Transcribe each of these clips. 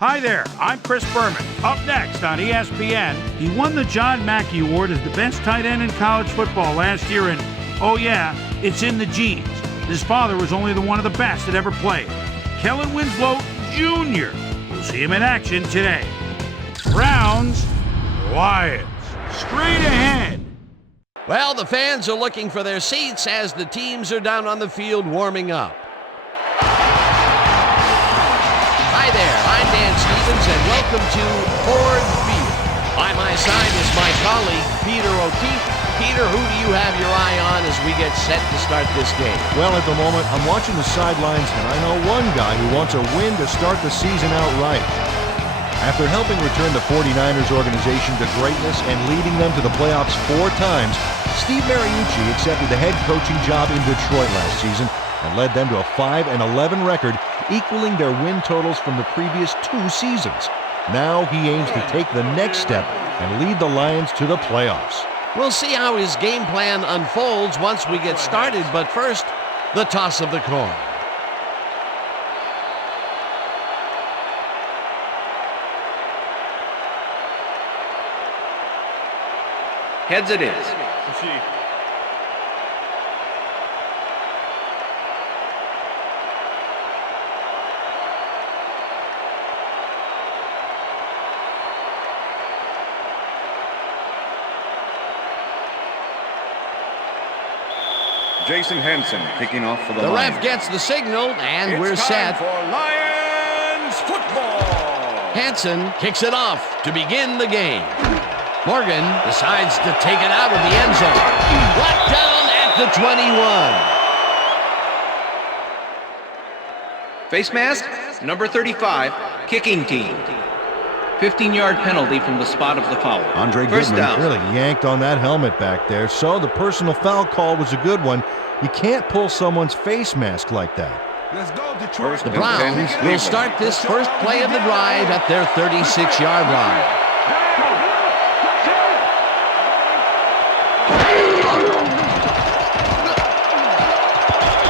Hi there, I'm Chris Berman. Up next on ESPN, he won the John Mackey Award as the best tight end in college football last year, and oh yeah, it's in the genes. His father was only one of the best that ever played. Kellen Winslow Jr. We'll see him in action today. Browns, Lions, straight ahead. Well, the fans are looking for their seats as the teams are down on the field warming up. Hi there, I'm Dan Stevens, and welcome to Ford Field. By my side is my colleague, Peter O'Keefe. Peter, who do you have your eye on as we get set to start this game? Well, at the moment, I'm watching the sidelines, and I know one guy who wants a win to start the season out right. After helping return the 49ers organization to greatness and leading them to the playoffs 4 times, Steve Mariucci accepted the head coaching job in Detroit last season and led them to a 5-11 record, equaling their win totals from the previous 2 seasons. Now he aims to take the next step and lead the Lions to the playoffs. We'll see how his game plan unfolds once we get started, but first, the toss of the coin. Heads it is. Jason Hansen kicking off for the The Lions. ref gets the signal, and It's we're time set. for Lions football. Hansen kicks it off to begin the game. Morgan decides to take it out of the end zone. Brought down at the 21. Face mask, number 35, kicking team. 15-yard penalty from the spot of the foul. Andre First Goodman down. really yanked on that helmet back there, so the personal foul call was a good one. You can't pull someone's face mask like that. Let's go, Detroit. The Browns will start this first play of the drive at their 36-yard line.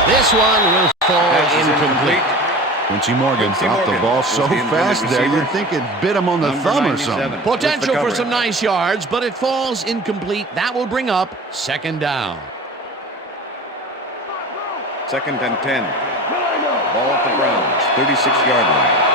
This one will fall incomplete. Quincy Morgan dropped the ball so fast there, you'd think it bit him on the thumb or something. Potential for some nice yards, but it falls incomplete. That will bring up second down. 2nd and 10. Ball at the Browns, 36-yard line.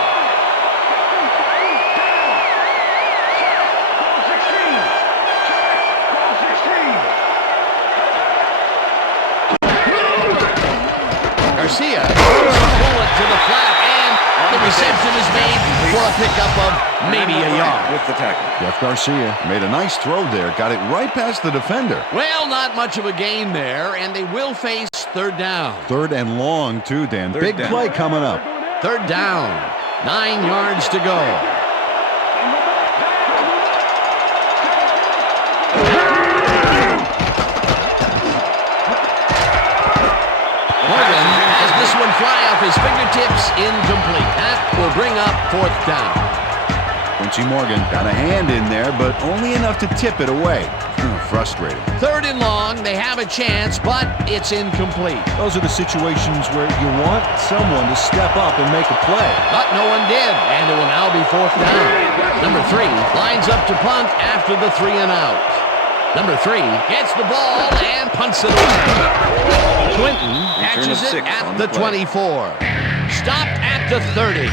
Garcia throws the bullet to the flat, and the reception is made for a pickup of maybe a yard. With the tackle. Jeff Garcia made a nice throw there, got it right past the defender. Well, not much of a gain there, and they will face third down. 3rd and long, too, Dan. Third Big down. play coming up. Third down, 9 yards to go. Morgan has this one fly off his fingertips, incomplete. That will bring up 4th down. Quincy Morgan got a hand in there, but only enough to tip it away. Frustrating. 3rd and long, they have a chance, but it's incomplete. Those are the situations where you want someone to step up and make a play. But no one did, and it will now be 4th down. Number 3 lines up to punt after the 3 and out. Number 3 gets the ball and punts it away. Swinton catches it at the 24. Stopped at the 30.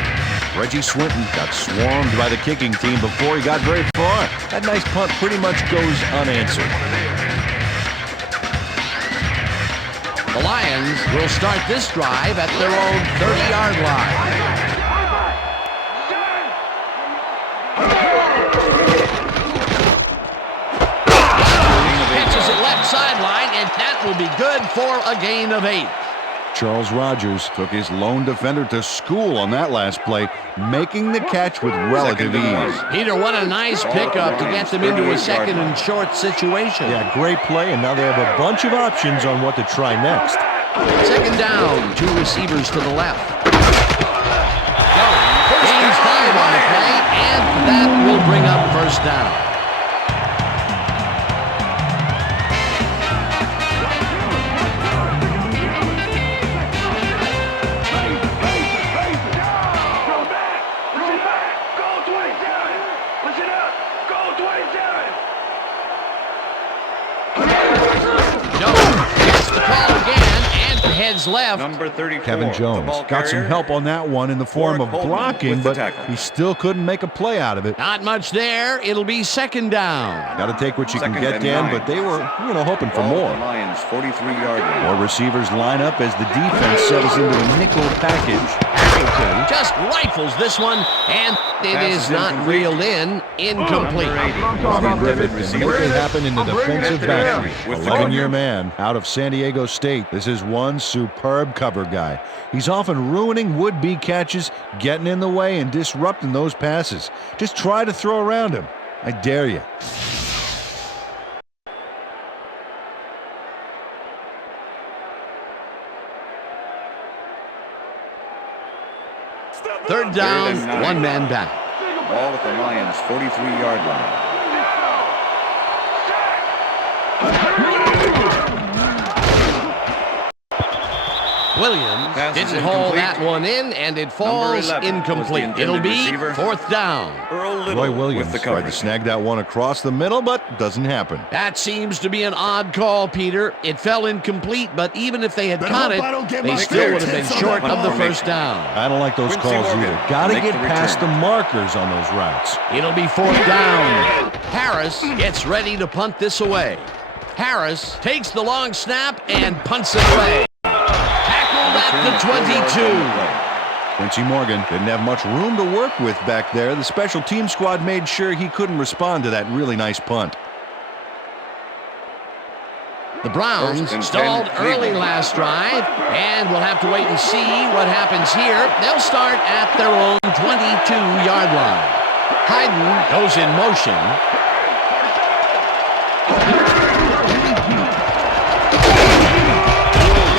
Reggie Swinton got swarmed by the kicking team before he got very far. That nice punt pretty much goes unanswered. The Lions will start this drive at their own 30-yard line. Catches it left sideline, and that will be good for a gain of 8. Charles Rogers took his lone defender to school on that last play, making the catch with relative ease. Peter, what a nice pickup to get them into a 2nd and short situation. Yeah, great play, and now they have a bunch of options on what to try next. 2nd down, 2 receivers to the left. Gains 5 on the play, and that will bring up 1st down. seconds left. Number 34. Kevin the Jones ball got some carrier. help on that one in the form of Coleman blocking, with the but tackle. he still couldn't make a play out of it. Not much there. It'll be second down. Got to take what you can Second get, and Dan, 9. but they were, hoping for Ball at more. the Lions 43-yard line. More receivers line up as the defense settles into a nickel package. Harrington just rifles this one, and it Pass is is not incomplete. reeled in. Incomplete. Number 80. Bobby Intended Griffith can receiver. make it happen in the defensive backfield. With the 11-year man out of San Diego State. This is one superb cover guy. He's often ruining would-be catches, getting in the way and disrupting those passes. Just try to throw around him. I dare you. Third down, Third and 9. one man back. Ball at the Lions 43-yard line. Williams Pass is didn't haul incomplete. that one in, and it falls 11 was the incomplete. intended It'll be receiver. fourth down. Earl Little Roy with Williams the tried to coverage. snag that one across the middle, but doesn't happen. That seems to be an odd call, Peter. It fell incomplete, but even if they had caught it, they still would have been short of the first down. I don't like those Quincy calls Morgan either. Got to make get the past the return. markers on those routes. It'll be fourth down. Harris gets ready to punt this away. Harris takes the long snap and punts it away. Tackled at the 22. Quincy Morgan didn't have much room to work with back there. The special team squad made sure he couldn't respond to that really nice punt. The Browns First and stalled 10, early Cleveland. last drive, and we'll have to wait and see what happens here. They'll start at their own 22-yard line. Hayden goes in motion.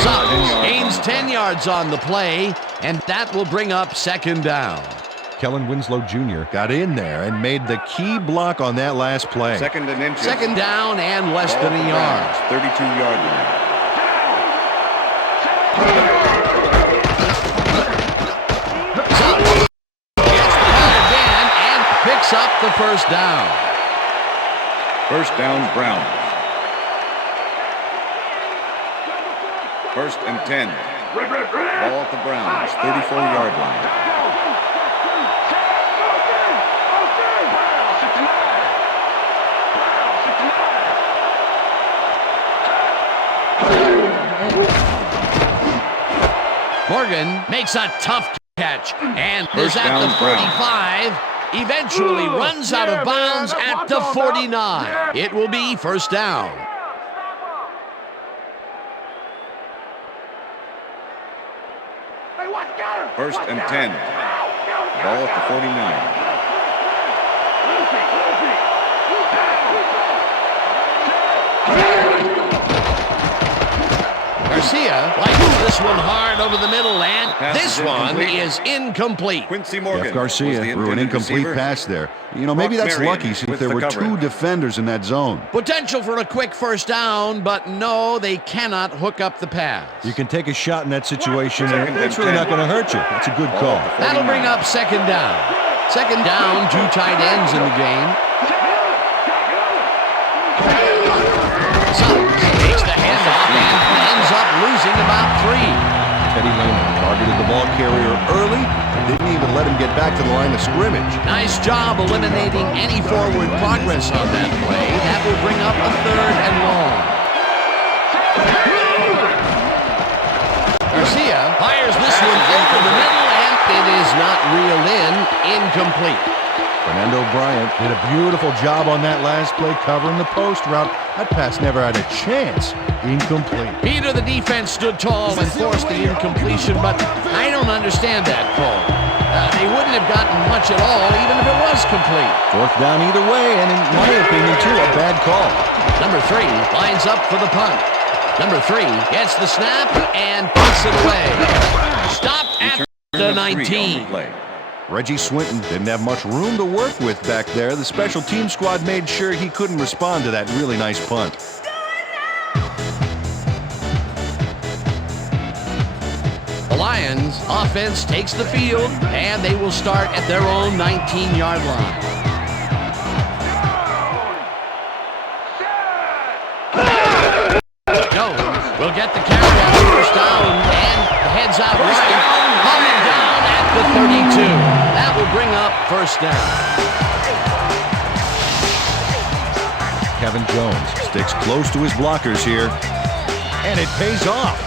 Suggs gains 10 yards on the play, and that will bring up second down. Kellen Winslow Jr. got in there and made the key block on that last play. Second and inches. Second down and less Ball than at a the yard. Browns 32-yard line. Suggs gets the ball again and picks up the first down. First down, Browns. First and 10. Ball at the Browns 34-yard line. Morgan makes a tough catch and is First at the down, Browns. 45. Eventually runs out of bounds at the 49. It will be first down. First and 10. Ball at the 49. Garcia likes this one hard over the middle, and Pass this is one incomplete. is incomplete. Quincy Morgan. Jeff was the Garcia threw an intended incomplete receiver. pass there. You know, maybe Mark that's Marion lucky since with there the were coverage. two defenders in that zone. Potential for a quick first down, but no, they cannot hook up the pass. You can take a shot in that situation, and Second and it's really 10. not going to hurt you. That's a good call. That'll bring up second down. Second down, two tight ends in the game. Suggs takes the handoff and ends up losing about 3. Teddy Lehman targeted the ball carrier early, didn't even let him get back to the line of scrimmage. Nice job eliminating any forward progress on that play. That will bring up a third and long. Garcia fires this one over the middle, and it is not reeled in. Incomplete. Fernando Bryant did a beautiful job on that last play covering the post route. That pass never had a chance. Incomplete. Peter, the defense stood tall and forced the incompletion, but I don't understand that call. They wouldn't have gotten much at all, even if it was complete. Fourth down either way, and in my opinion, too, a bad call. Number 3 lines up for the punt. Number 3 gets the snap and punts it away. Stopped at the Number 3 on 19. the play. Reggie Swinton didn't have much room to work with back there. The special team squad made sure he couldn't respond to that really nice punt. The Lions offense takes the field, and they will start at their own 19-yard line. Jones will get the carry on first down first down. Kevin Jones sticks close to his blockers here, and it pays off.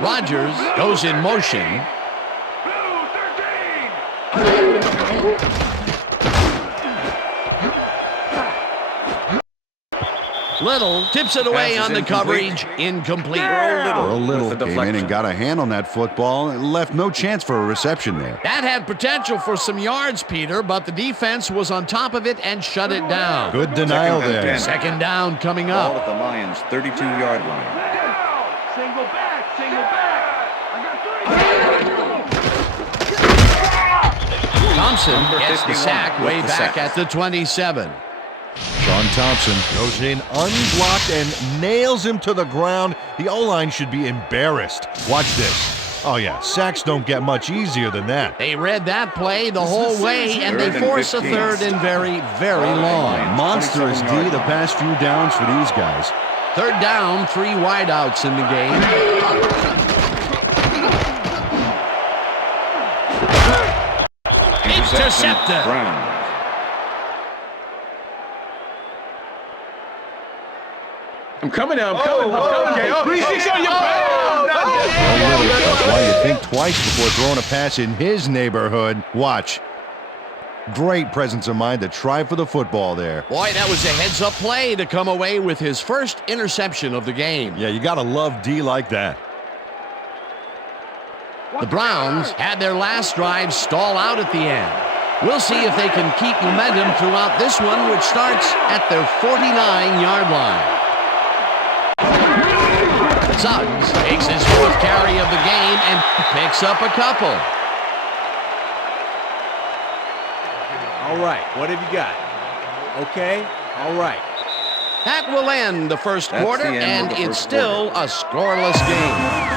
Rodgers goes in motion. Little tips it away on the coverage. Incomplete. Earl Little came in and got a hand on that football and left no chance for a reception there. That had potential for some yards, Peter, but the defense was on top of it and shut it down. Good denial Second and there. 10. Second down coming Ball up. at the Lions' 32-yard line. Single back, single back. Thompson Number gets the 51 sack with way the back sack. at the 27. Sean Thompson goes in unblocked and nails him to the ground. The O-line should be embarrassed. Watch this. Oh, yeah, sacks don't get much easier than that. They read that play the whole way, and they Third and force a 15. third and very, very long. Monstrous D 27-yard the line. past few downs for these guys. Third down, 3 wideouts in the game. Intercepted. Brown. I'm coming now. I'm coming. Okay. 360 on your Earl Little, that's why you think twice before throwing a pass in his neighborhood. Watch. Great presence of mind to try for the football there. Boy, that was a heads-up play to come away with his first interception of the game. Yeah, you got to love D like that. The Browns had their last drive stall out at the end. We'll see if they can keep momentum throughout this one, which starts at their 49-yard line. Suggs takes his fourth carry of the game and picks up a couple. All right, what have you got? Okay, all right. That will end the first That's quarter, the end and of the it's first still a scoreless game.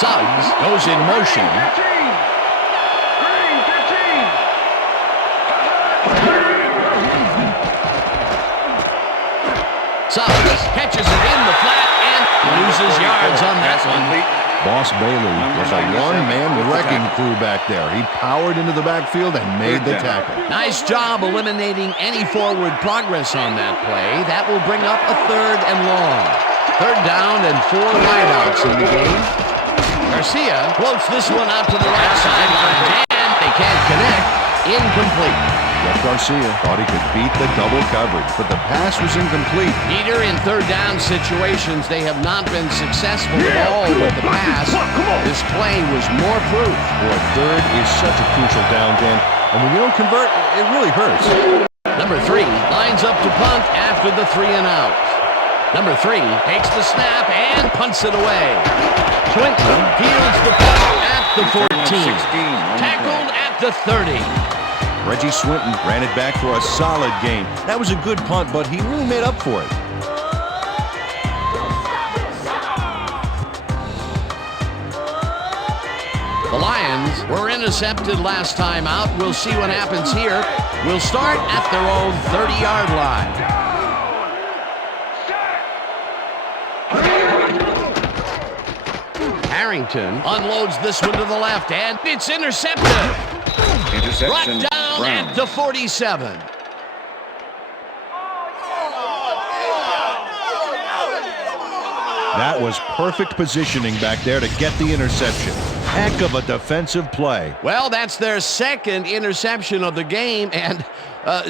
Suggs goes in motion. Suggs catches it in the flat and loses yards on that one. Boss Bailey was a one-man wrecking crew back there. He powered into the backfield and made the tackle. Nice job eliminating any forward progress on that play. That will bring up a third and long. Third down and 4 wideouts in the game. Garcia floats this one out to the right sideline, and they can't connect. Incomplete. Jeff Garcia thought he could beat the double coverage, but the pass was incomplete. Peter, in third down situations, they have not been successful at all with the pass. This play was more proof. Boy, third is such a crucial down, Dan. And when you don't convert, it really hurts. Number 3 lines up to punt after the 3 and out. Number 3 takes the snap and punts it away. Swinton fields the punt at the 14. Tackled at the 30. Reggie Swinton ran it back for a solid gain. That was a good punt, but he really made up for it. The Lions were intercepted last time out. We'll see what happens here. We'll start at their own 30-yard line. Harrington unloads this one to the left, and it's intercepted. Interception. Brought down Brown. at the 47. That was perfect positioning back there to get the interception. Heck of a defensive play. Well, that's their second interception of the game, and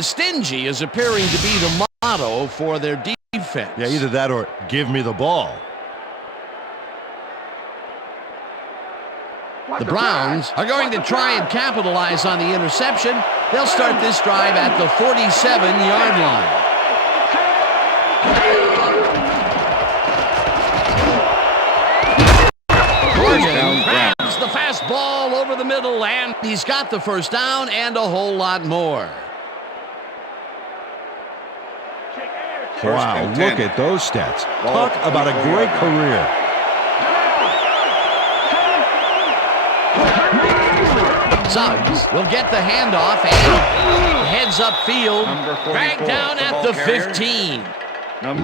stingy is appearing to be the motto for their defense. Yeah, either that or give me the ball. The Browns are going to try and capitalize on the interception. They'll start this drive at the 47-yard line. Morgan grabs the fastball over the middle, and he's got the first down and a whole lot more. Wow, look at those stats. Talk about a great career. Suggs will get the handoff and heads upfield. Back down at the 15.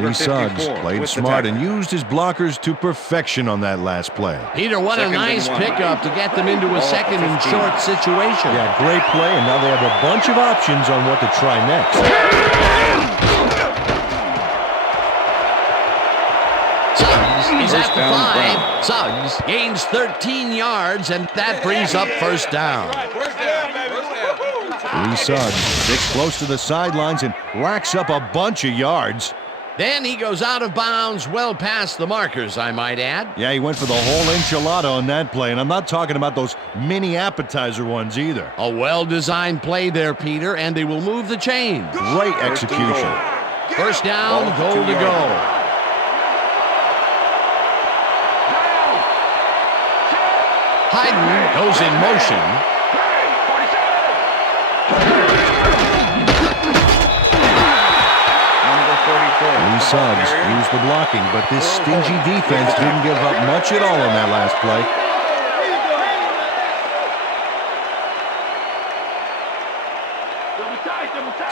Lee Suggs played smart and used his blockers to perfection on that last play. Peter, what a nice pickup to get them into a second and short situation. Yeah, great play, and now they have a bunch of options on what to try next. He's at the 5. Suggs gains 13 yards, and that brings up first down. Lee Suggs sticks close to the sidelines and racks up a bunch of yards. Then he goes out of bounds, well past the markers, I might add. Yeah, he went for the whole enchilada on that play, and I'm not talking about those mini appetizer ones either. A well-designed play there, Peter, and they will move the chains. Great execution. First down, goal to go. Hayden goes in motion. Lee Suggs used the blocking, but this stingy defense didn't give up much at all on that last play.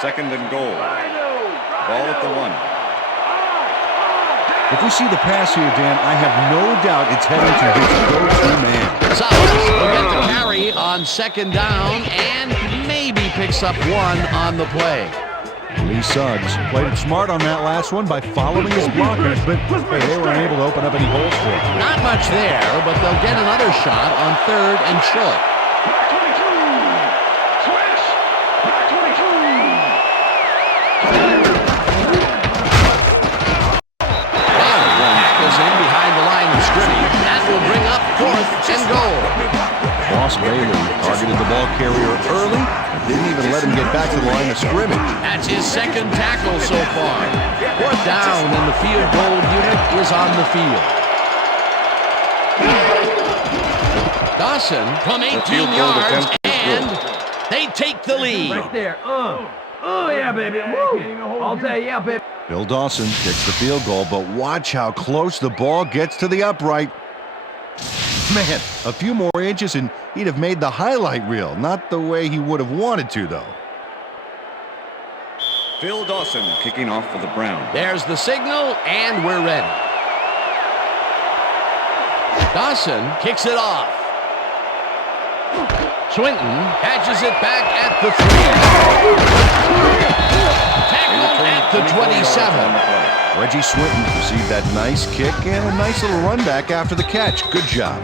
Second and goal. Ball at the 1. If we see the pass here, Dan, I have no doubt it's heading to his go-to man. Suggs will get the carry on second down and maybe picks up 1 on the play. Lee Suggs played it smart on that last one by following his blockers, but hey, they were unable to open up any holes for him. Not much there, but they'll get another shot on third and short. Tackles in behind the line of scrimmage. That will bring up fourth and goal. Boss Bailey targeted the ball carrier early and didn't even let him get back to the line of scrimmage. That's his second tackle so far. Fourth down, and the field goal unit is on the field. Dawson from 18 yards, and they take the lead. Right there. Oh, yeah, baby. Woo. I'll tell you, yeah, baby. Bill Dawson kicks the field goal, but watch how close the ball gets to the upright. Man, a few more inches and he'd have made the highlight reel. Not the way he would have wanted to, though. Phil Dawson kicking off for the Browns. There's the signal, and we're ready. Dawson kicks it off. Swinton catches it back at the 3. Tackled at the 27. Reggie Swinton received that nice kick and a nice little run back after the catch. Good job.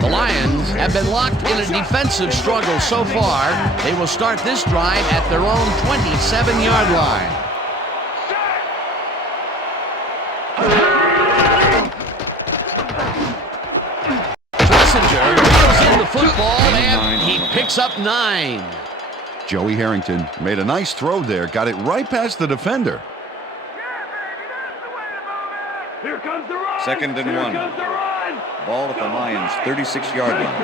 The Lions have been locked in a defensive struggle so far. They will start this drive at their own 27-yard line. Football, and he picks up 9. Joey Harrington made a nice throw there, got it right past the defender. Here comes the run. Second and 1. Ball at the Lions' 36-yard line.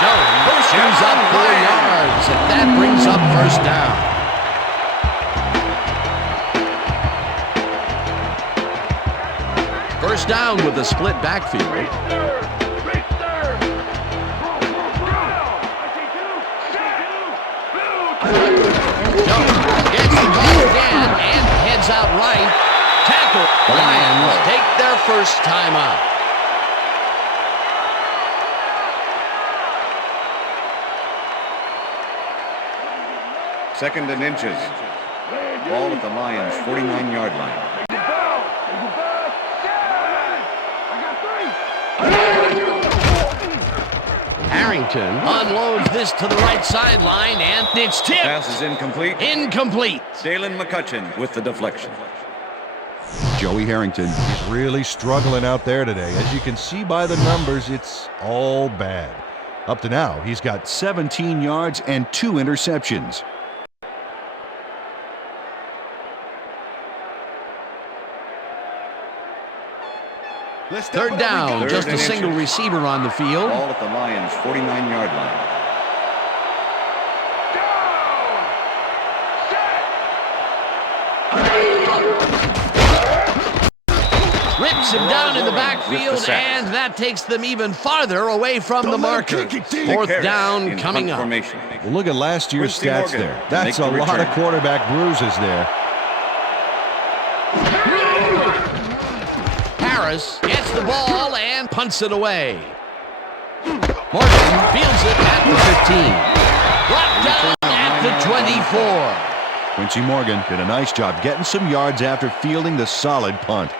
Jones goes up 4 yards, and that brings up first down. First down with a split backfield. Jones gets the ball again and heads out right. Tackle. The Lions take their first time out. Second and inches. Ball at the Lions' 49-yard line. Harrington unloads this to the right sideline, and it's tipped. Pass is incomplete. Incomplete. Dalen McCutcheon with the deflection. Joey Harrington. He's really struggling out there today. As you can see by the numbers, it's all bad. Up to now, he's got 17 yards and 2 interceptions. Third down, just a single receiver on the field. Ball at the Lions' 49-yard line. Rips him down in the backfield, and that takes them even farther away from the marker. Fourth down coming up. Well, look at last year's stats there. That's a lot of quarterback bruises there. Harris gets the ball and punts it away. Morgan fields it at the 15. Brought down at the 24. Quincy Morgan did a nice job getting some yards after fielding the solid punt.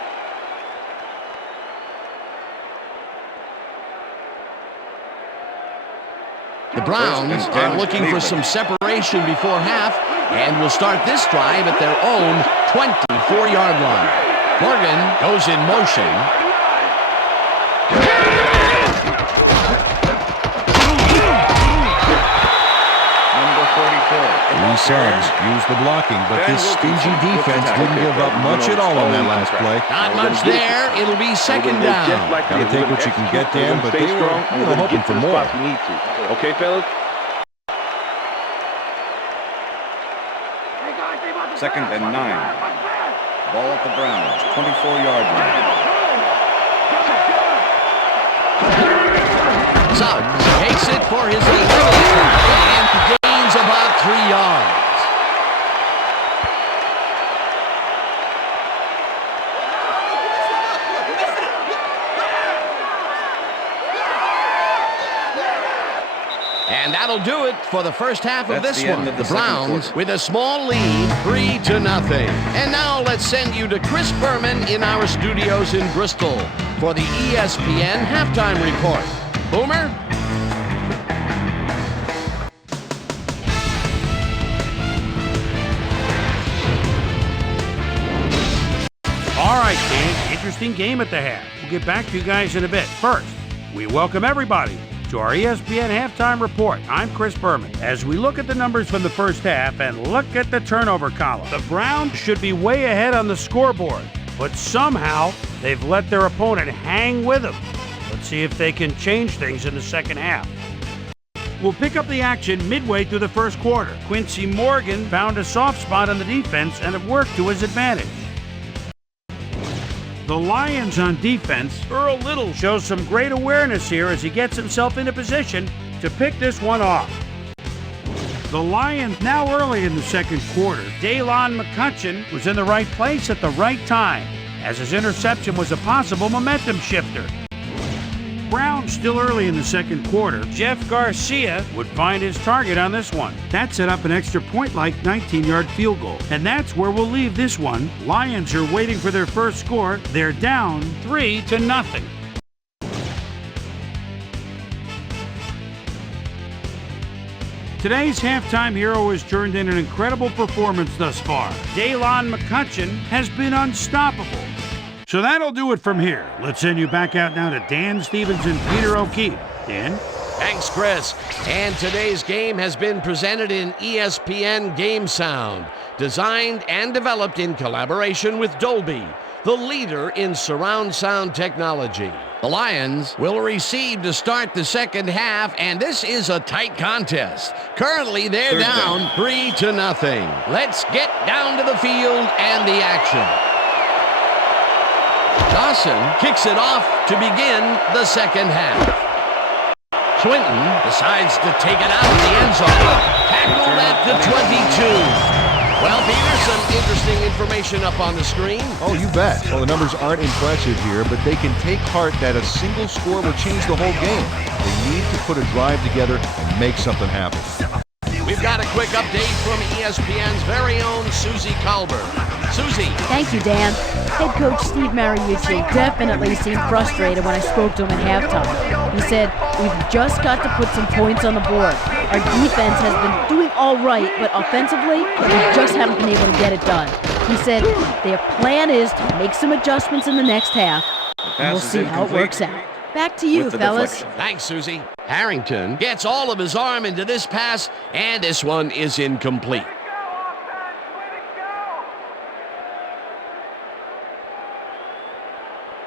The Browns are looking for some separation before half and will start this drive at their own 24-yard line. Morgan goes in motion. Number 44. Lee Suggs used the blocking, but this stingy defense didn't give up much at all on that last play. Not much there. It'll be second down. Gotta take what you can get, Dan, but they were hoping for more. Okay, fellas? Second and 9. Ball at the Browns' 24-yard line. Suggs takes it for his 11th and gains about 3 yards. And that'll do it for the first half of this one. The Browns with a small lead, 3-0. And now let's send you to Chris Berman in our studios in Bristol for the ESPN halftime report. Boomer? All right, Dan, interesting game at the half. We'll get back to you guys in a bit. First, we welcome everybody to our ESPN halftime report. I'm Chris Berman. As we look at the numbers from the first half and look at the turnover column, the Browns should be way ahead on the scoreboard, but somehow they've let their opponent hang with them. Let's see if they can change things in the second half. We'll pick up the action midway through the first quarter. Quincy Morgan found a soft spot on the defense and it worked to his advantage. The Lions on defense, Earl Little shows some great awareness here as he gets himself into position to pick this one off. The Lions now early in the second quarter. Daylon McCutcheon was in the right place at the right time, as his interception was a possible momentum shifter. Browns still early in the second quarter. Jeff Garcia would find his target on this one. That set up an extra point-like 19-yard field goal. And that's where we'll leave this one. Lions are waiting for their first score. They're down 3-0. Today's halftime hero has turned in an incredible performance thus far. Daylon McCutcheon has been unstoppable. So that'll do it from here. Let's send you back out now to Dan Stevens and Peter O'Keefe. Dan? Thanks, Chris. And today's game has been presented in ESPN Game Sound, designed and developed in collaboration with Dolby, the leader in surround sound technology. The Lions will receive to start the second half, and this is a tight contest. Currently, they're down 3-0. Let's get down to the field and the action. Dawson kicks it off to begin the second half. Swinton decides to take it out in the end zone. Tackled at the 22. Well, Peter, some interesting information up on the screen. Oh, you bet. Well, the numbers aren't impressive here, but they can take heart that a single score will change the whole game. They need to put a drive together and make something happen. We've got a quick update from ESPN's very own Susie Colbert. Susie. Thank you, Dan. Head coach Steve Mariucci definitely seemed frustrated when I spoke to him at halftime. He said, "We've just got to put some points on the board. Our defense has been doing all right, but offensively, we just haven't been able to get it done." He said their plan is to make some adjustments in the next half, and we'll see how it works out. Back to you, fellas. Deflection. Thanks, Susie. Harrington gets all of his arm into this pass, and this one is incomplete.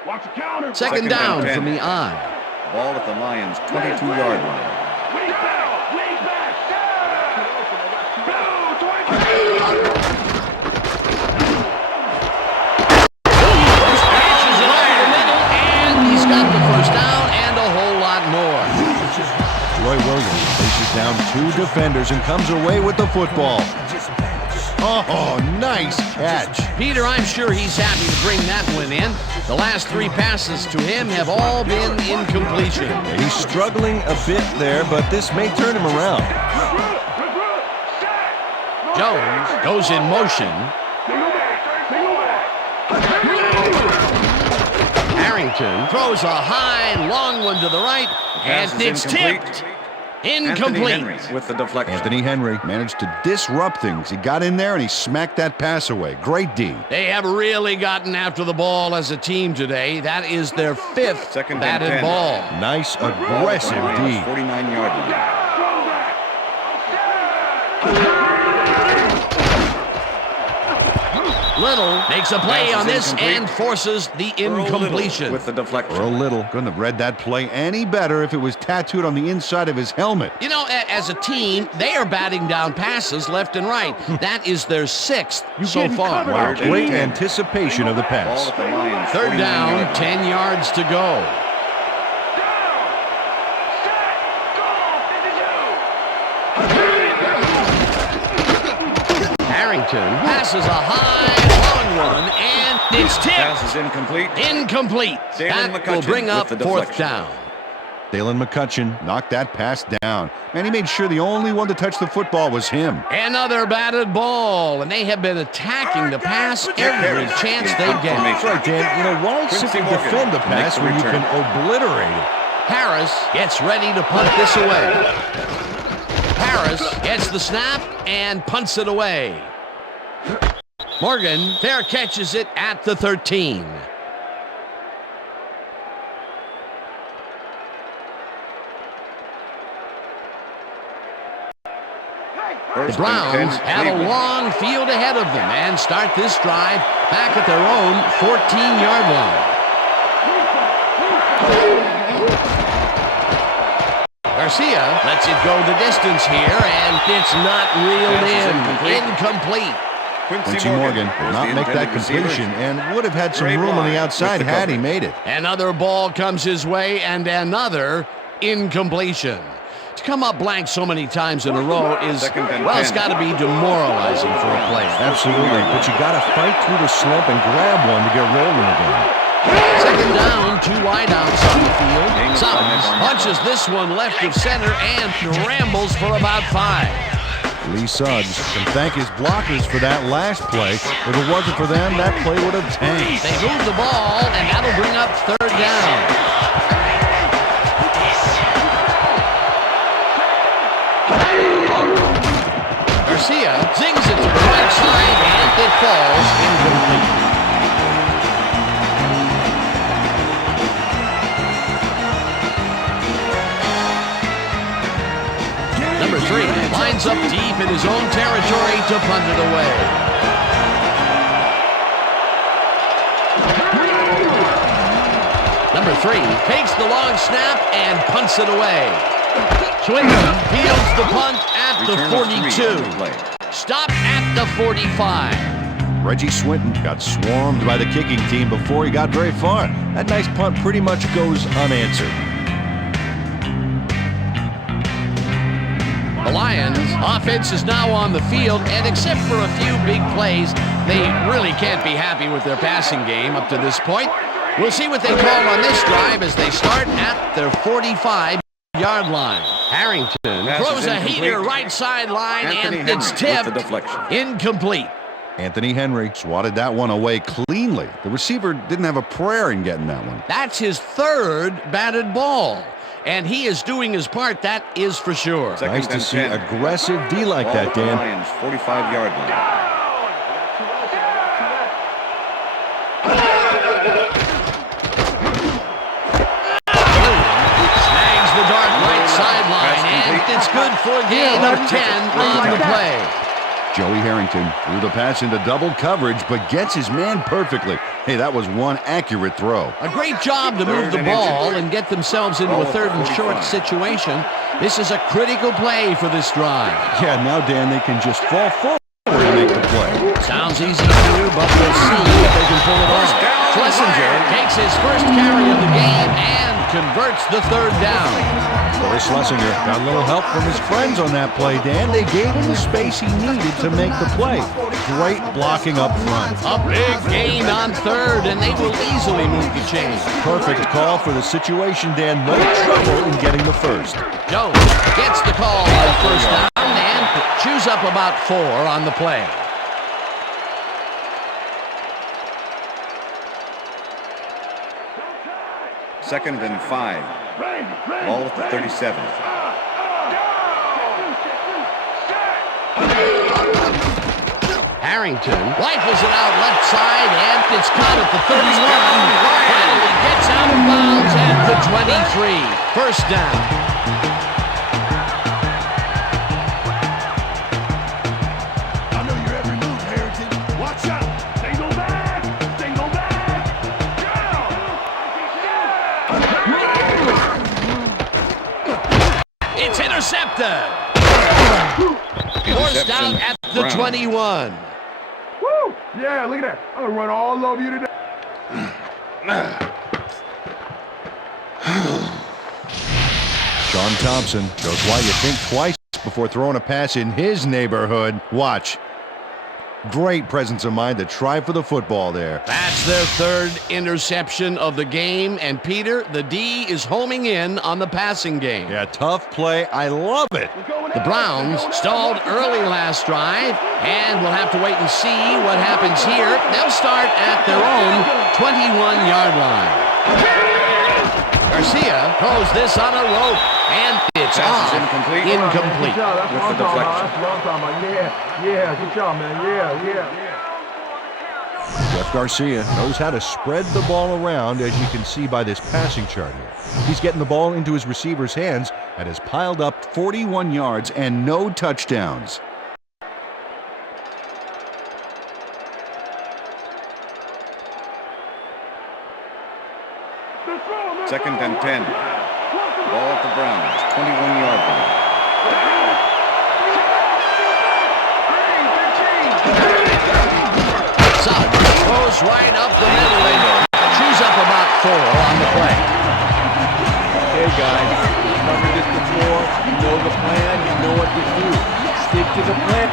Watch the counter. Second down and 10. from the I. Ball at the Lions' 22-yard line. Wing back. Wing back. Crashes it over the middle, and he's got the first down and a whole lot more. Roy Williams faces down 2 defenders and comes away with the football. Oh, nice catch. Peter, I'm sure he's happy to bring that one in. The last 3 passes to him have all been incompletion. He's struggling a bit there, but this may turn him around. Jones goes in motion. Harrington throws a high, long one to the right, and it's tipped. Incomplete. Anthony Henry with the deflection. Anthony Henry managed to disrupt things. He got in there and he smacked that pass away. Great D. They have really gotten after the ball as a team today. That is their 5th Second and batted 10. ball. Nice, aggressive D. 49-yard line. Little makes a play Pass on is this incomplete. and forces the Earl Little incompletion. with the deflection. Earl Little couldn't have read that play any better if it was tattooed on the inside of his helmet. You know, as a team, they are batting down passes left and right. That is their 6th so far. Wow, Third and great 10. anticipation of the Ball pass. at the Lions' 3rd 49-yard down, line. 10 yards to go. Harrington passes a high, long one, and it's Pass tipped. is incomplete. Incomplete. Dalen That will McCutcheon bring up with the 4th deflection. down. Dalen McCutcheon knocked that pass down, and he made sure the only one to touch the football was him. Another batted ball, and they have been attacking the pass every chance they get. That's right, Dan. You know, why Quincy simply Morgan defend the makes pass the when you return. can obliterate it? Harris gets ready to punt this away. Harris gets the snap and punts it away. Morgan fair catches it at the 13. The Browns have a long field ahead of them and start this drive back at their own 14-yard line. Garcia lets it go the distance here, and it's not reeled in. Incomplete. Quincy Morgan did not make that completion and would have had some room on the outside had he made it. Another ball comes his way, and another incompletion. To come up blank so many times in a row is, well, it's got to be demoralizing for a player. Absolutely, but you got to fight through the slump and grab one to get rolling again. Second down, 2 wideouts on the field. Suggs punches this one left of center and rambles for about 5. Lee Suggs can thank his blockers for that last play. If it wasn't for them, that play would have tanked. They move the ball, and that'll bring up 3rd down. Garcia zings it to the right side, and it falls incomplete. Number 3 lines up deep in his own territory to punt it away. Number 3 takes the long snap and punts it away. Swinton fields the punt at the 42. Stop at the 45. Reggie Swinton got swarmed by the kicking team before he got very far. That nice punt pretty much goes unanswered. The Lions' offense is now on the field, and except for a few big plays, they really can't be happy with their passing game up to this point. We'll see what they call on this drive as they start at their 45-yard line. Harrington throws a heater right sideline, and it's tipped. Incomplete. Anthony Henry swatted that one away cleanly. The receiver didn't have a prayer in getting that one. That's his 3rd batted ball, and he is doing his part, that is for sure. Nice to see aggressive D like that, Dan. Lions 45-yard line. That's good for a gain of 10 on the play. Joey Harrington threw the pass into double coverage, but gets his man perfectly. Hey, that was one accurate throw. A great job to move the ball and get themselves into a third and short situation. This is a critical play for this drive. Yeah, now, Dan, they can just fall forward and make the play. Sounds easy to do, but we'll see if they can pull it off. Schlesinger takes his first carry of the game and converts the third down. Corey Schlesinger got a little help from his friends on that play, Dan. They gave him the space he needed to make the play. Great blocking up front. A big gain on third, and they will easily move the chains. Perfect call for the situation, Dan. No trouble in getting the first. Jones gets the call on first down and chews up about 4 on the play. Second and 5. Ball at the 37. Harrington rifles it out left side, and it's caught at the 31. Finally gets out of bounds at the 23. First down. Intercepted. Forced out at the 21. Woo! Yeah, look at that. I'm gonna run all over you today. Sean Thompson shows why you think twice before throwing a pass in his neighborhood. Watch. Great presence of mind to try for the football there. That's their third interception of the game, and Peter, the D is homing in on the passing game. Yeah, tough play. I love it. The Browns stalled early last drive, and we'll have to wait and see what happens here. They'll start at their own 21-yard line. Garcia throws this on a rope, and it's off. Incomplete. Incomplete. With the deflection. That's what I'm talking about. Yeah, good job, man. Yeah. Jeff Garcia knows how to spread the ball around, as you can see by this passing chart here. He's getting the ball into his receiver's hands and has piled up 41 yards and no touchdowns. Second and 10. Ball at the Browns, 21-yard line. Suggs throws right up the middle and chews up about 4 on the play. Okay, guys, you've covered this before. You know the plan. You know what to do. Stick to the plan.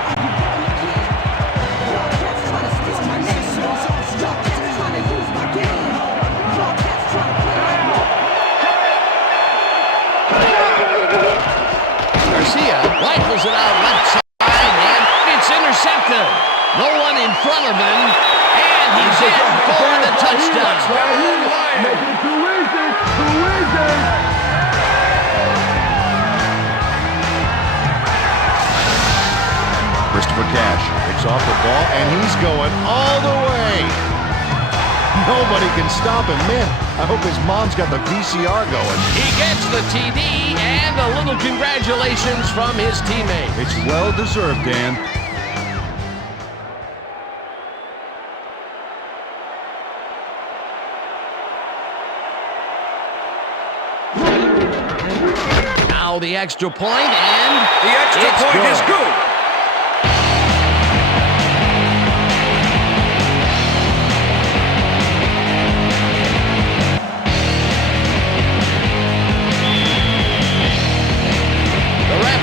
Garcia rifles it out left side, and it's intercepted. No one in front of him, and he's in for the touchdown. Making it too easy. Christopher Cash picks off the ball, and he's going all the way. Nobody can stop him. Man, I hope his mom's got the VCR going. He gets the TD and a little congratulations from his teammate. It's well-deserved, Dan. Now the extra point, and The extra point is good.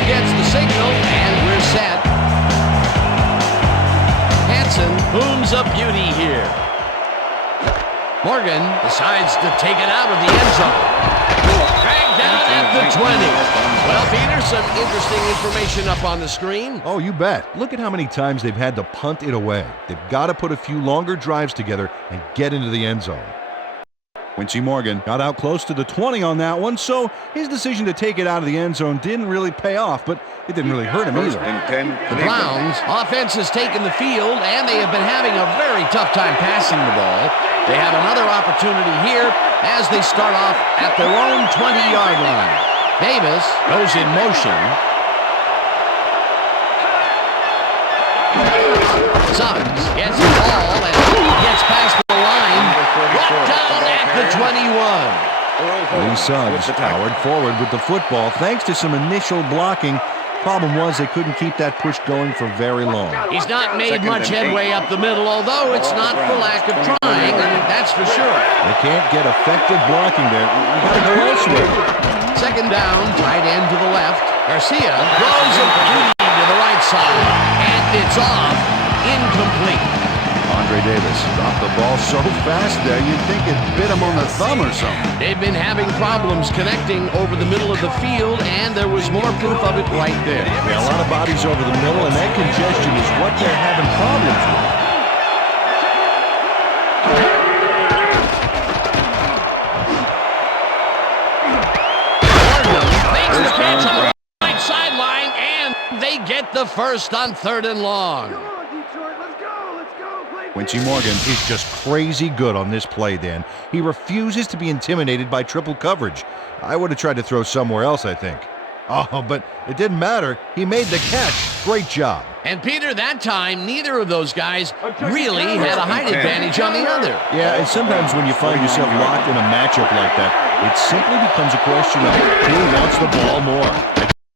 Gets the signal, and we're set. Hansen booms up beauty here. Morgan decides to take it out of the end zone. Dragged down at the 20. Well, Peter, some interesting information up on the screen. Oh, you bet. Look at how many times they've had to punt it away. They've got to put a few longer drives together and get into the end zone. Quincy Morgan got out close to the 20 on that one, so his decision to take it out of the end zone didn't really pay off, but it didn't really hurt him either. The Browns' offense has taken the field, and they have been having a very tough time passing the ball. They have another opportunity here as they start off at their own 20-yard line. Davis goes in motion, Lee Suggs powered forward with the football thanks to some initial blocking. Problem was they couldn't keep that push going for very long. He's not made much headway up the middle, although it's not for lack of trying, and that's for sure. They can't get effective blocking there. We got to go elsewhere. Second down, tight end to the left. Garcia throws a clean to the right side, and it's off, incomplete. Andre Davis dropped the ball so fast there, you'd think it bit him on the thumb or something. They've been having problems connecting over the middle of the field, and there was more proof of it right there. Yeah, a lot of bodies over the middle, and that congestion is what they're having problems with. Makes the catch on the right sideline, and they get the first on 3rd and long. Quincy Morgan is just crazy good on this play, Dan. He refuses to be intimidated by triple coverage. I would have tried to throw somewhere else, I think. Oh, but it didn't matter. He made the catch. Great job. And Peter, that time, neither of those guys really had a height advantage on the other. Yeah, and sometimes when you find yourself locked in a matchup like that, it simply becomes a question of who wants the ball more.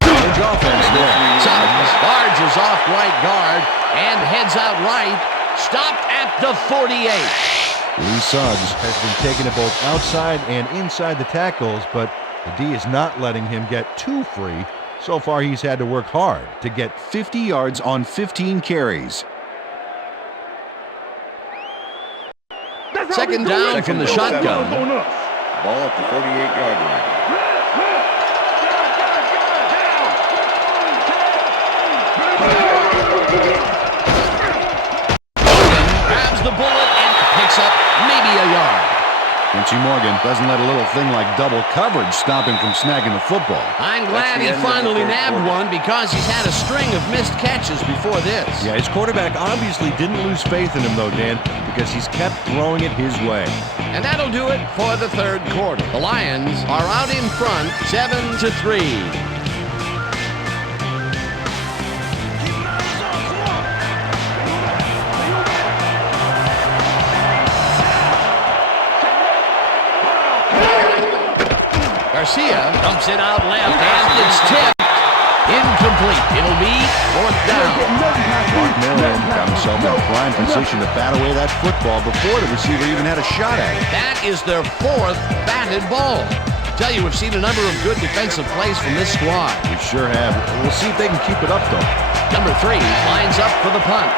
Advantage offense there. Suggs barges off right guard and heads out right. Stopped at the 48. Lee Suggs has been taking it both outside and inside the tackles, but the D is not letting him get too free. So far, he's had to work hard to get 50 yards on 15 carries. Second down from the shotgun. Ball at the 48-yard line. Grabs the bullet and picks up maybe a yard. Quincy Morgan doesn't let a little thing like double coverage stop him from snagging the football. I'm glad he finally nabbed one because he's had a string of missed catches before this. Yeah, his quarterback obviously didn't lose faith in him, though, Dan, because he's kept throwing it his way. And that'll do it for the 3rd quarter. The Lions are out in front, 7-3. Garcia dumps it out left, and it's tipped. Incomplete. It'll be 4th down. Mark Marion got himself in prime position to bat away that football before the receiver even had a shot at it. That is their 4th batted ball. Tell you, we've seen a number of good defensive plays from this squad. We sure have. We'll see if they can keep it up, though. Number 3 lines up for the punt.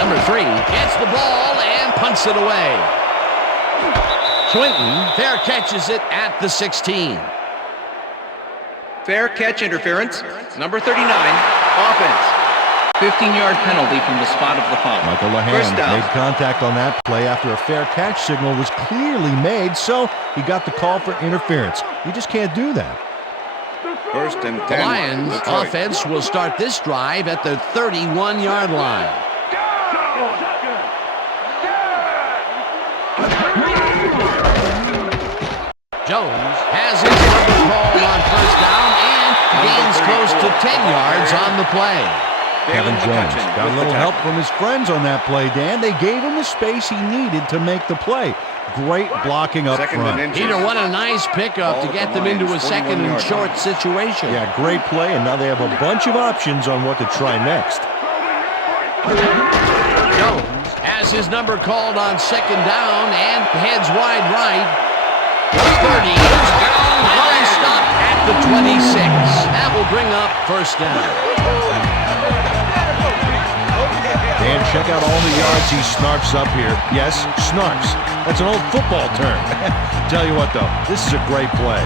Number 3 gets the ball and punts it away. Swinton fair catches it at the 16. Fair catch interference. Number 39, offense. 15-yard penalty from the spot of the foul. Michael Lahan made contact on that play after a fair catch signal was clearly made, so he got the call for interference. You just can't do that. 1st and 10. The Lions offense will start this drive at the 31-yard line. Jones has his number called on 1st down and gains close to 10 yards on the play. Kevin Jones got a little help from his friends on that play, Dan. They gave him the space he needed to make the play. Great blocking up front. Peter, what a nice pickup to get them into a 2nd and short situation. Yeah, great play, and now they have a bunch of options on what to try next. Jones has his number called on 2nd down and heads wide right. 30 down, high stop at the 26. That will bring up 1st down. Dan, check out all the yards he snarfs up here. Yes, snarfs. That's an old football term. Tell you what, though, this is a great play.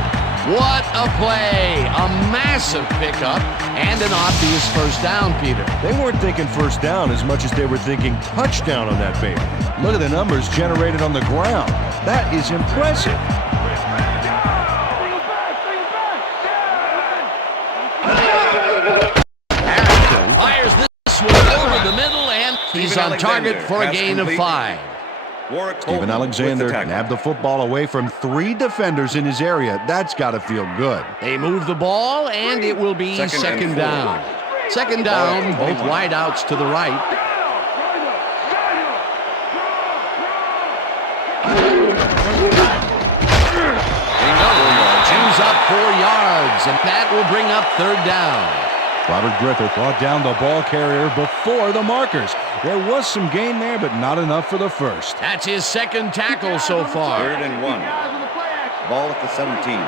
What a play! A massive pickup and an obvious 1st down, Peter. They weren't thinking 1st down as much as they were thinking touchdown on that baby. Look at the numbers generated on the ground. That is impressive. Fires this one over the middle, and he's on target for a gain of 5. Stephen Alexander nabbed the football away from 3 defenders in his area. That's got to feel good. They move the ball, and it will be second down. 2nd down, both wideouts to the right. and that will bring up third down. Robert Griffith brought down the ball carrier before the markers. There was some gain there, but not enough for the first. That's his second tackle so far. 3rd and 1. Ball at the 17.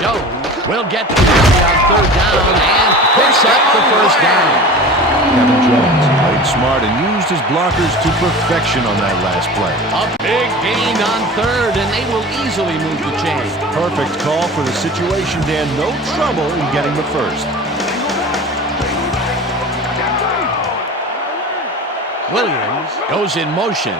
Jones will get the carry on third down and picks up the first down. Kevin Jones played smart and used his blockers to perfection on that last play. A big gain on third, and they will easily move the chain. Perfect call for the situation, Dan. No trouble in getting the first. Williams goes in motion.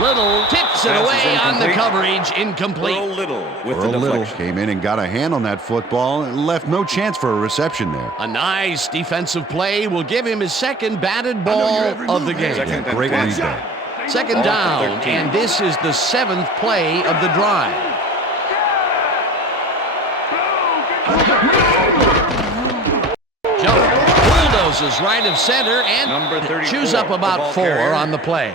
Little tips it away on the coverage, incomplete. Earl Little with Earl the Little deflection. came in and got a hand on that football and left no chance for a reception there. A nice defensive play will give him his second batted ball of the game. Second and Great 10. read there. Second Ball down, at 13. and this is the 7th play of the drive. Jones bulldozes right of center and Number 34, chews up the about ball 4 carrier. on the play.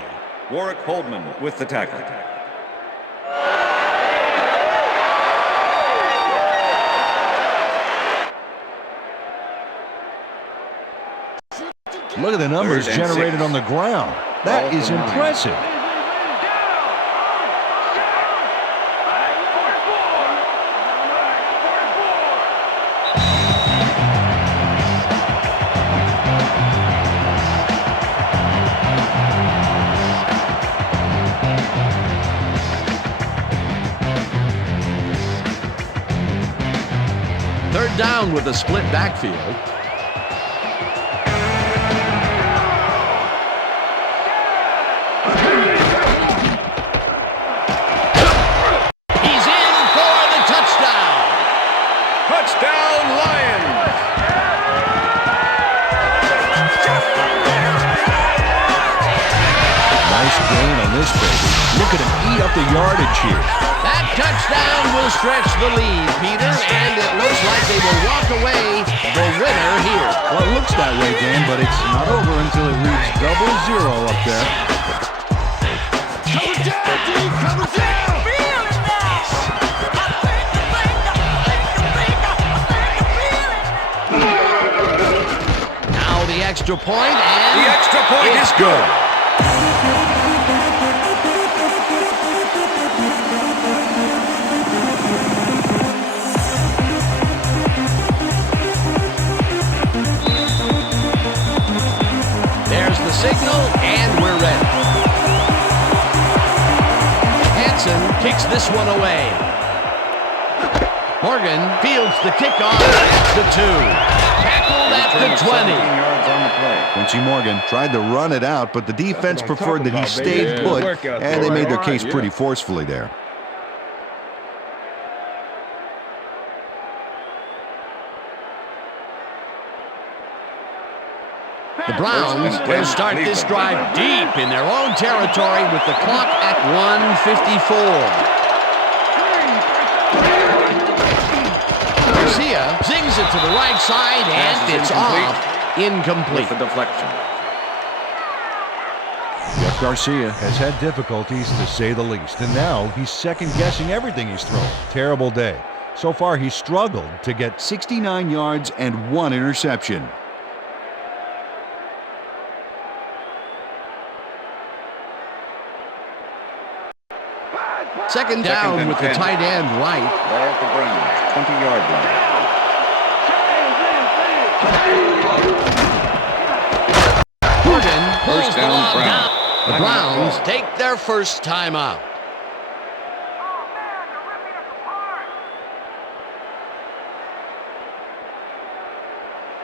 Warwick Holdman with the tackle. Look at the numbers 3rd and generated 6. on the ground. That Ball is from 9. impressive. Third down with a split backfield. He's in for the touchdown. Touchdown Lions! Nice gain on this baby. Look at him eat up the yardage here. That touchdown will stretch the lead, Peter, and it looks like they will walk away the winner here. Well, it looks that way, Dan, but it's not over until it reads 0-0 up there. Cover down, D! Cover down! Now the extra point, and The extra point is good. there's the signal, and we're ready. Hansen kicks this one away. Morgan fields the kickoff at the 2. Tackled at the 20. 17 yards on the play. Quincy Morgan tried to run it out, but the defense preferred that he stayed put, and they made their case pretty forcefully there. The Browns will start this drive deep in their own territory with the clock at 1:54. Garcia zings it to the right side, and Pass is it's off. Incomplete. With the deflection. Jeff Garcia has had difficulties, to say the least, and now he's second-guessing everything he's thrown. Terrible day. So far, he's struggled to get 69 yards and 1 interception. Second down and with the 10. tight end right. Ball at the Browns, 20-yard line. Morgan pulls First the down, ball Browns. down. The Timeout Browns call. take their first timeout.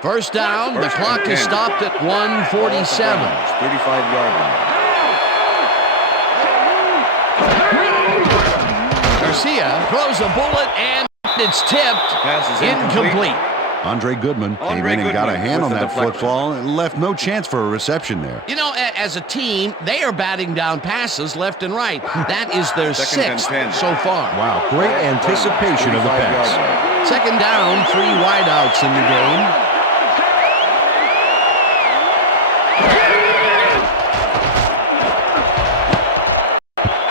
First down, the First clock and is 10. stopped at 1:47. 35-yard line. Garcia throws a bullet, and it's tipped. Pass is Incomplete. Andre Goodman came in and got a hand on that football and left no chance for a reception there. You know, as a team, they are batting down passes left and right. That is their sixth so far. Wow, great anticipation of the pass. Second down, 3 wideouts in the game.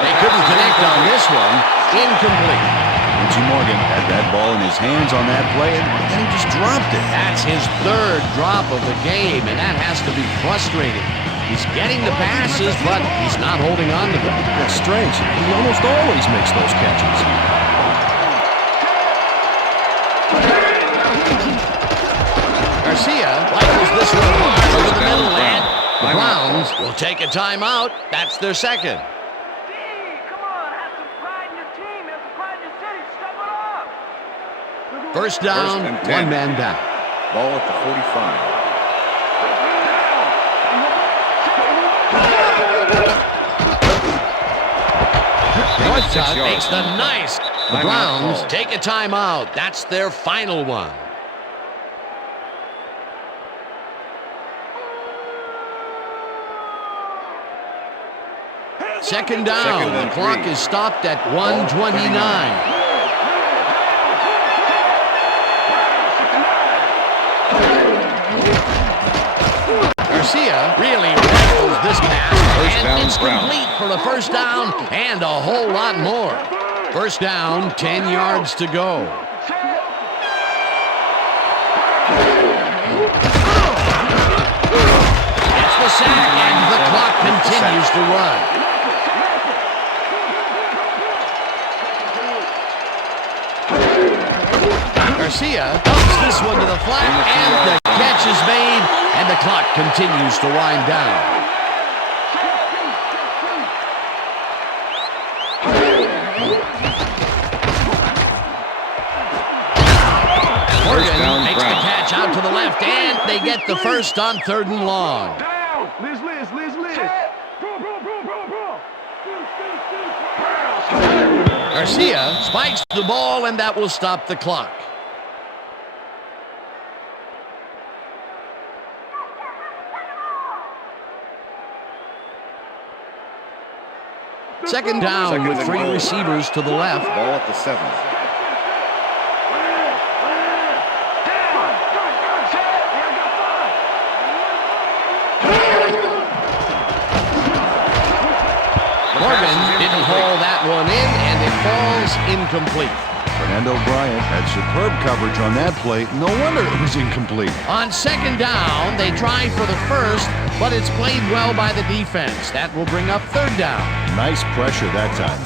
They couldn't connect on this one. Incomplete. Quincy Morgan had that ball in his hands on that play, and he just dropped it. That's his third drop of the game, and that has to be frustrating. He's getting the passes, but he's not holding on to them. That's strange. He almost always makes those catches. Garcia rifles this one hard over the middle, and the Browns will take a timeout. That's their second. First down, 1 man down. Ball at the 45. Northcutt makes the nice. The Browns take a timeout. That's their final one. Second down. The clock is stopped at 1:29. Garcia really rifles this pass, and it's complete for the first down and a whole lot more. First down, 10 yards to go. It's the sack, and the clock continues to run. Garcia dumps this one to the flat, and the catch is made, and the clock continues to wind down. Morgan makes the catch out to the left, and they get the first on 3rd and long. Liz. Garcia spikes the ball, and that will stop the clock. Second down with 3 receivers to the left. Ball at the 7. Morgan didn't haul that one in, and it falls incomplete. Fernando Bryant had superb coverage on that play. No wonder it was incomplete. On second down, they try for the first, but it's played well by the defense. That will bring up 3rd down. Nice pressure that time.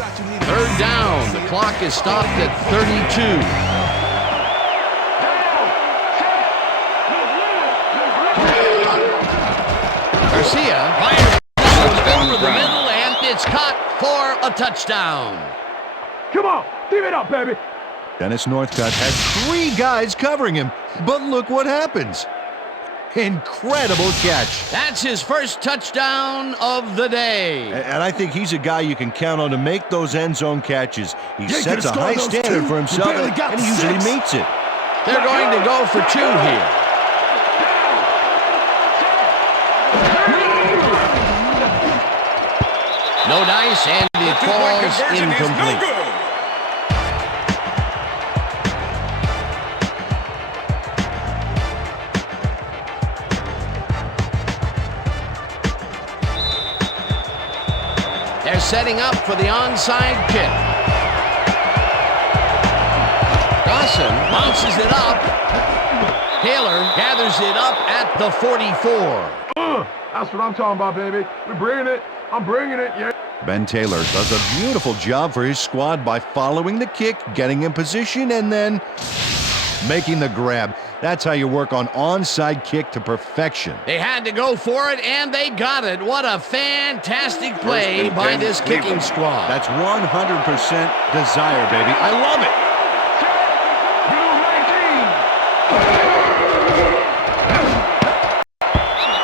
3rd down. The clock is stopped at 32. Garcia fires over the middle, and it's caught for a touchdown. Come on, give it up, baby. Dennis Northcutt had 3 guys covering him, but look what happens. Incredible catch. That's his first touchdown of the day. And I think he's a guy you can count on to make those end zone catches. He sets a high standard for himself, and he usually meets it. They're going to go for 2 here. No dice, and it falls incomplete. They're setting up for the onside kick. Dawson bounces it up. Taylor gathers it up at the 44. That's what I'm talking about, baby. We're bringing it. I'm bringing it, yeah. Ben Taylor does a beautiful job for his squad by following the kick, getting in position, and then making the grab. That's how you work on onside kick to perfection. They had to go for it, and they got it. What a fantastic play by this kicking squad. That's 100% desire, baby. I love it.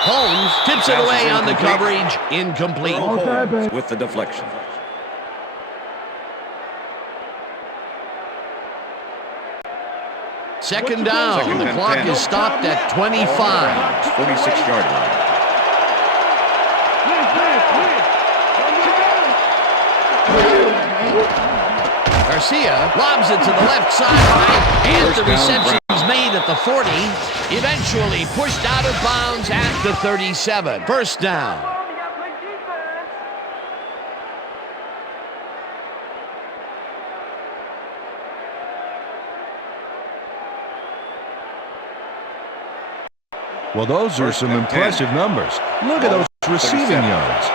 Holmes tips it away on the coverage. Incomplete. Holmes with the deflection. Second down. The clock is stopped at 25. 46-yard line. Garcia lobs it to the left sideline, and the reception is made at the 40. Eventually pushed out of bounds at the 37. First down. Well, those are some impressive numbers. Look at those receiving yards.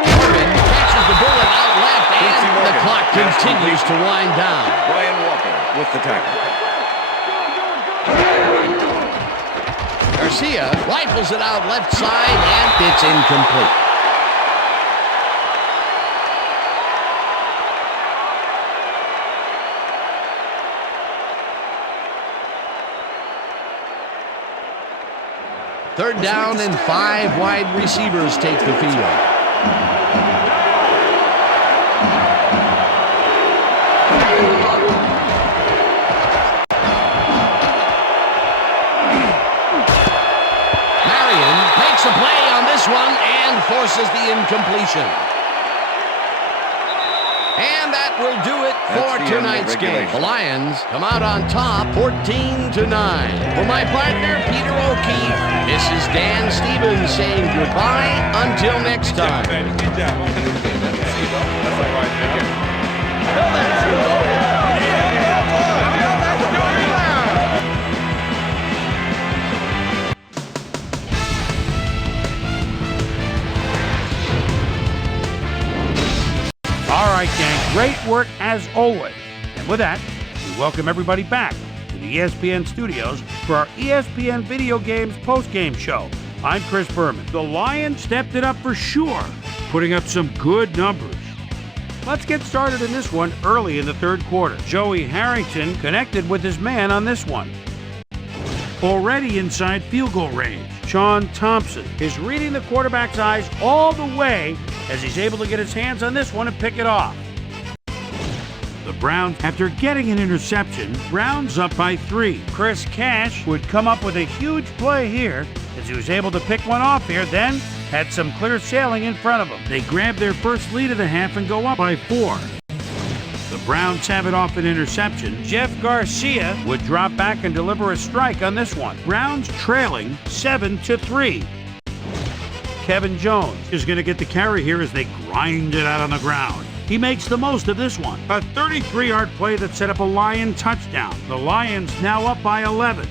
Catches the bullet out left, and the clock continues to wind down. Brian Walker with the tackle. Garcia rifles it out left side, and it's incomplete. Third down and 5 wide receivers take the field. Marion makes a play on this one and forces the incompletion. And that will do it for tonight's game. The Lions come out on top 14-9. For my partner, Peter O'Keefe, this is Dan Stevens saying goodbye until next time. All right, gang, great work as always. And with that, we welcome everybody back to the ESPN studios for our ESPN Video Games post-game show. I'm Chris Berman. The Lions stepped it up for sure, putting up some good numbers. Let's get started in this one early in the third quarter. Joey Harrington connected with his man on this one. Already inside field goal range, Sean Thompson is reading the quarterback's eyes all the way as he's able to get his hands on this one and pick it off. The Browns, after getting an interception, Browns up by 3. Chris Cash would come up with a huge play here as he was able to pick one off here, then had some clear sailing in front of him. They grab their first lead of the half and go up by 4. The Browns have it off an interception. Jeff Garcia would drop back and deliver a strike on this one. Browns trailing 7-3. Kevin Jones is going to get the carry here as they grind it out on the ground. He makes the most of this one. A 33-yard play that set up a Lion touchdown. The Lions now up by 11.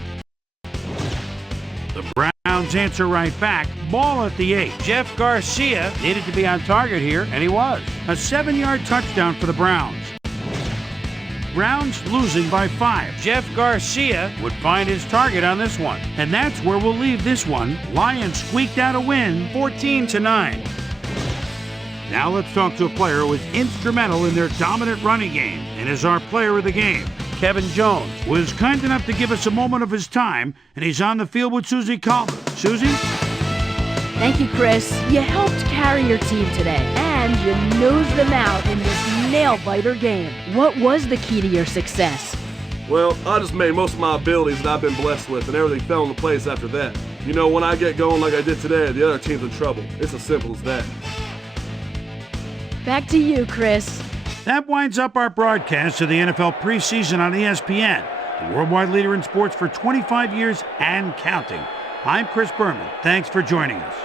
The Browns answer right back. Ball at the 8. Jeff Garcia needed to be on target here, and he was. A 7-yard touchdown for the Browns. Browns losing by 5. Jeff Garcia would find his target on this one. And that's where we'll leave this one. Lions squeaked out a win, 14-9. Now let's talk to a player who was instrumental in their dominant running game and is our player of the game. Kevin Jones was kind enough to give us a moment of his time, and he's on the field with Susie Calder. Susie? Thank you, Chris. You helped carry your team today, and you nosed them out in this nail-biter game. What was the key to your success? Well, I just made most of my abilities that I've been blessed with, and everything fell into place after that. You know, when I get going like I did today, the other team's in trouble. It's as simple as that. Back to you, Chris. That winds up our broadcast of the NFL preseason on ESPN, the worldwide leader in sports for 25 years and counting. I'm Chris Berman. Thanks for joining us.